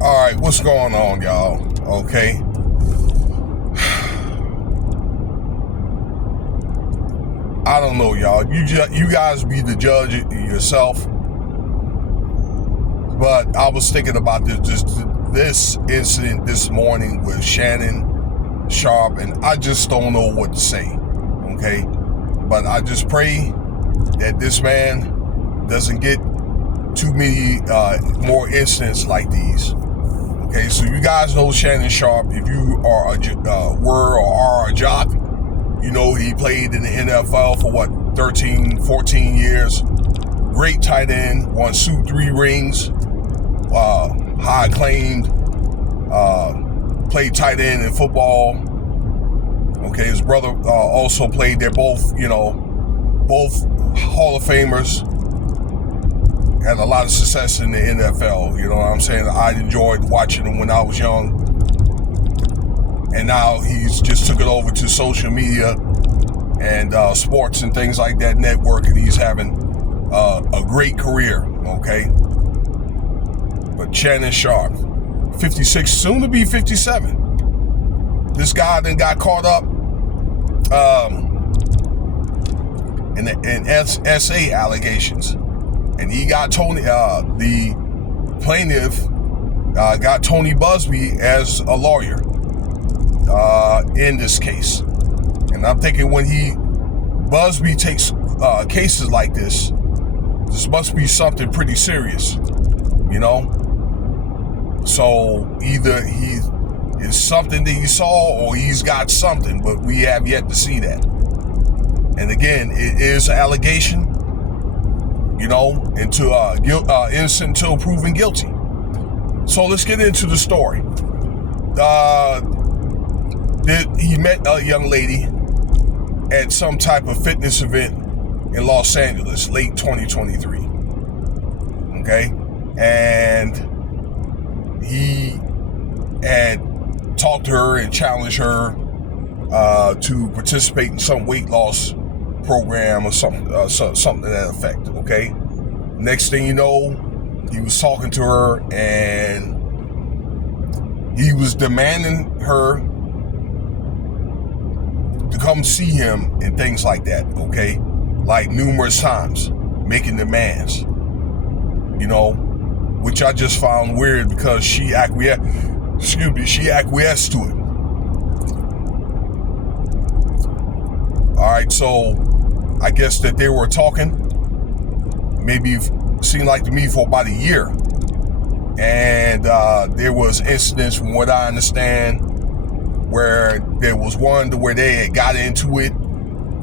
All right, what's going on, y'all? Okay. I don't know, y'all. You guys be the judge yourself. But I was thinking about this incident this morning with Shannon Sharpe, and I just don't know what to say. Okay. But I just pray that this man doesn't get too many more incidents like these. Okay, so you guys know Shannon Sharpe. If you are were or are a jock, you know he played in the NFL for 13, 14 years. Great tight end, won 3 rings, high acclaimed, played tight end in football. Okay, his brother also played. They're both, both Hall of Famers. Had a lot of success in the NFL, you know what I'm saying? I enjoyed watching him when I was young. And now he's just took it over to social media and sports and things like that, network, and he's having a great career, okay? But Shannon Sharpe, 56, soon to be 57. This guy then got caught up in S-A allegations. And he got Tony, the plaintiff got Tony Busby as a lawyer in this case. And I'm thinking when Busby takes cases like this must be something pretty serious, you know? So either he is something that he saw or he's got something, but we have yet to see that. And again, it is an allegation. Innocent until proven guilty. So let's get into the story. He met a young lady at some type of fitness event in Los Angeles, late 2023. Okay? And he had talked to her and challenged her to participate in some weight loss program or something to that effect, okay? Next thing you know, he was talking to her and he was demanding her to come see him and things like that, okay? Like numerous times, making demands, which I just found weird because she acquiesced to it. All right, so I guess that they were talking, maybe seemed like to me for about a year. And there was incidents, from what I understand, where there was one where they had got into it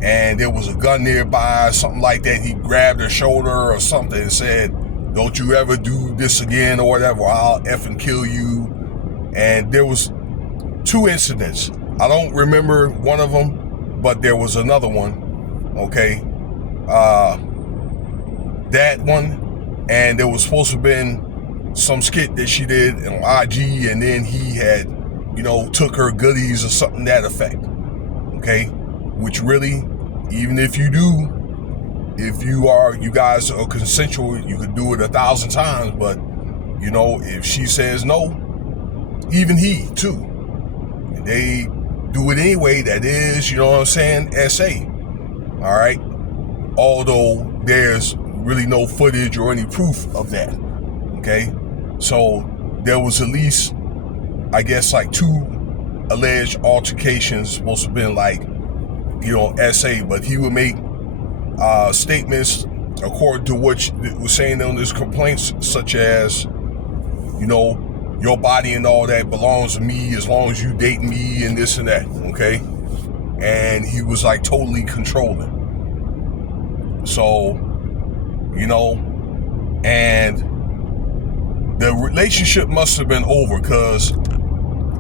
and there was a gun nearby, something like that. He grabbed her shoulder or something and said, "Don't you ever do this again or whatever, I'll effing kill you." And there was 2 incidents. I don't remember one of them, but there was another one. Okay, that one, and there was supposed to have been some skit that she did on IG, and then he had, took her goodies or something to that effect. Okay, which really, even if you guys are consensual, you could do it 1,000 times, but if she says no, even he too, and they do it anyway, that is, S-A. All right. Although there's really no footage or any proof of that. Okay. So there was at least, I guess, like 2 alleged altercations, supposed to have been like, S-A, but he would make statements according to what was saying on his complaints, such as, your body and all that belongs to me as long as you date me and this and that. Okay. And he was like totally controlling. So, and the relationship must have been over because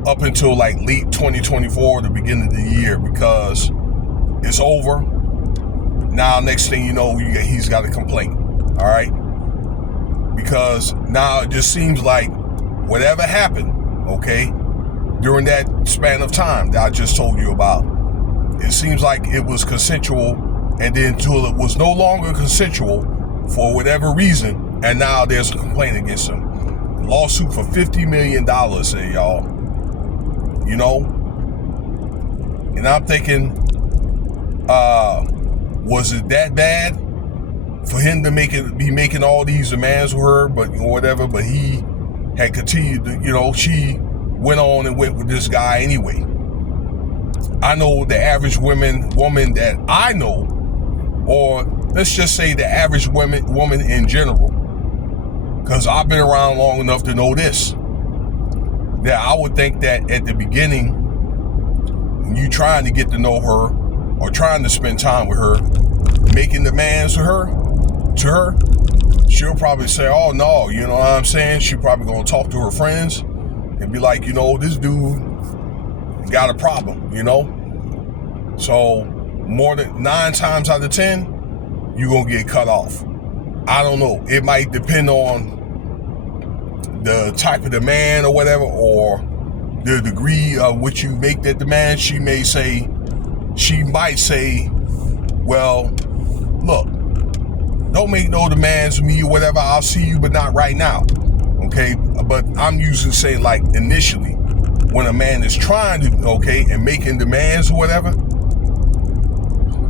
up until like late 2024, the beginning of the year, because it's over. Now, next thing you know, he's got a complaint. All right. Because now it just seems like whatever happened, okay, during that span of time that I just told you about, it seems like it was consensual, and then until it was no longer consensual for whatever reason, and now there's a complaint against him. lawsuit for $50 million, say y'all. You know? And I'm thinking, was it that bad for him to be making all these demands with her, but whatever, but he had continued to, she went on and went with this guy anyway. I know the average woman that I know, or let's just say the average woman in general, because I've been around long enough to know this, that I would think that at the beginning, when you trying to get to know her or trying to spend time with her, making demands to her, she'll probably say, oh no, you know what I'm saying? She's probably gonna talk to her friends and be like, this dude got a problem, So more than 9 times out of 10, you're gonna get cut off. I don't know. It might depend on the type of demand or whatever, or the degree of which you make that demand. She might say, well, look, don't make no demands of me or whatever. I'll see you, but not right now. Okay? But I'm usually saying, like, initially, when a man is trying to, and making demands or whatever,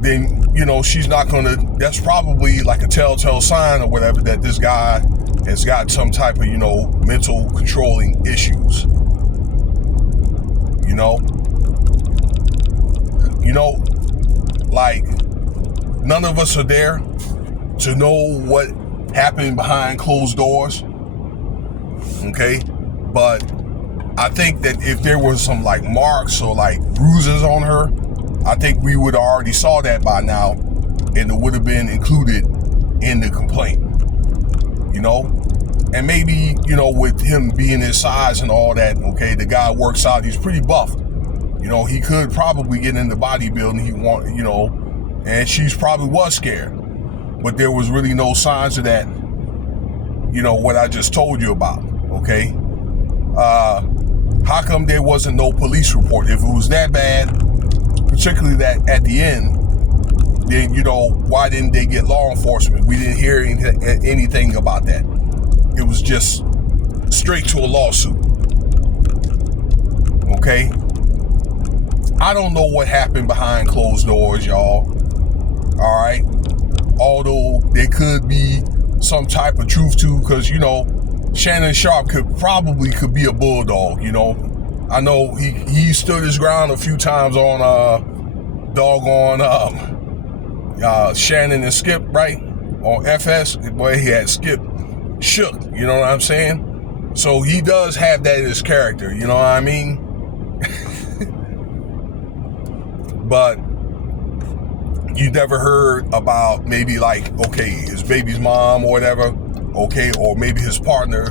then, she's not gonna, that's probably like a telltale sign or whatever that this guy has got some type of, mental controlling issues. Like, none of us are there to know what happened behind closed doors. Okay? But I think that if there was some like marks or like bruises on her, I think we would already saw that by now, and it would have been included in the complaint. And maybe, with him being his size and all that, the guy works out, he's pretty buff. He could probably get into bodybuilding, and she's probably was scared. But there was really no signs of that, what I just told you about, okay? How come there wasn't no police report? If it was that bad, particularly that at the end, then, why didn't they get law enforcement? We didn't hear anything about that. It was just straight to a lawsuit. Okay? I don't know what happened behind closed doors, y'all. All right? Although there could be some type of truth to, because, Shannon Sharpe could be a bulldog, I know he stood his ground a few times on Shannon and Skip, right? On FS, boy, he had Skip shook, you know what I'm saying? So he does have that in his character, you know what I mean? But you never heard about maybe like, his baby's mom or whatever, or maybe his partner,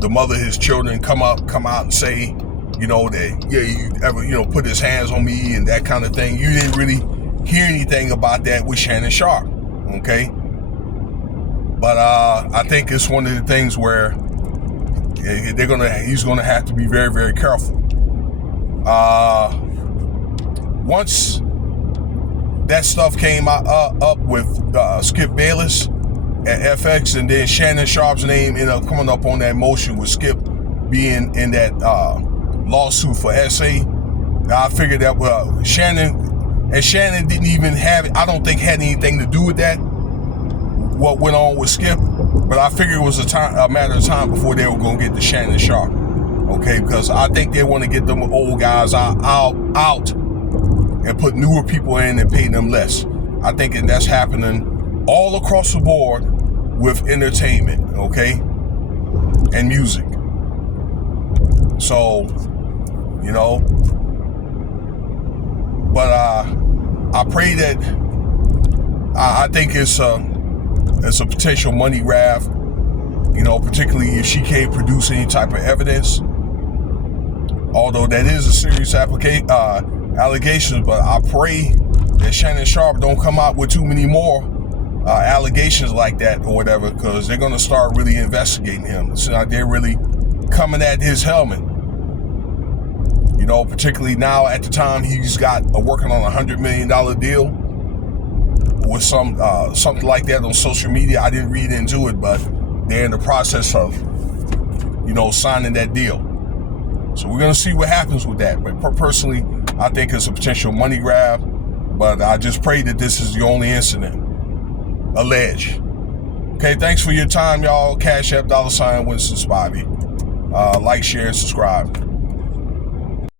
the mother of his children come out and say, that, you ever, put his hands on me and that kind of thing. You didn't really hear anything about that with Shannon Sharpe, okay? But I think it's one of the things where he's gonna have to be very, very careful. Once that stuff came up with Skip Bayless at FX, and then Shannon Sharpe's name ended up coming up on that motion with Skip being in that lawsuit for S-A. I figured that Shannon didn't even have it. I don't think had anything to do with that, what went on with Skip, but I figured it was a matter of time before they were going to get to Shannon Sharpe, okay? Because I think they want to get them old guys out and put newer people in and pay them less. I think that's happening all across the board with entertainment, okay? And music. So, but I pray that, I think it's a potential money grab, particularly if she can't produce any type of evidence. Although that is a serious allegations, but I pray that Shannon Sharpe don't come out with too many more allegations like that or whatever, because they're going to start really investigating him. So they're really coming at his helmet. Particularly now at the time he's got working on $100 million deal with something like that on social media. I didn't read into it, but they're in the process of signing that deal. So we're going to see what happens with that. But personally, I think it's a potential money grab. But I just pray that this is the only incident. Alleged. Okay, thanks for your time, y'all. Cash App, $Winston Spivey. Like, share, and subscribe.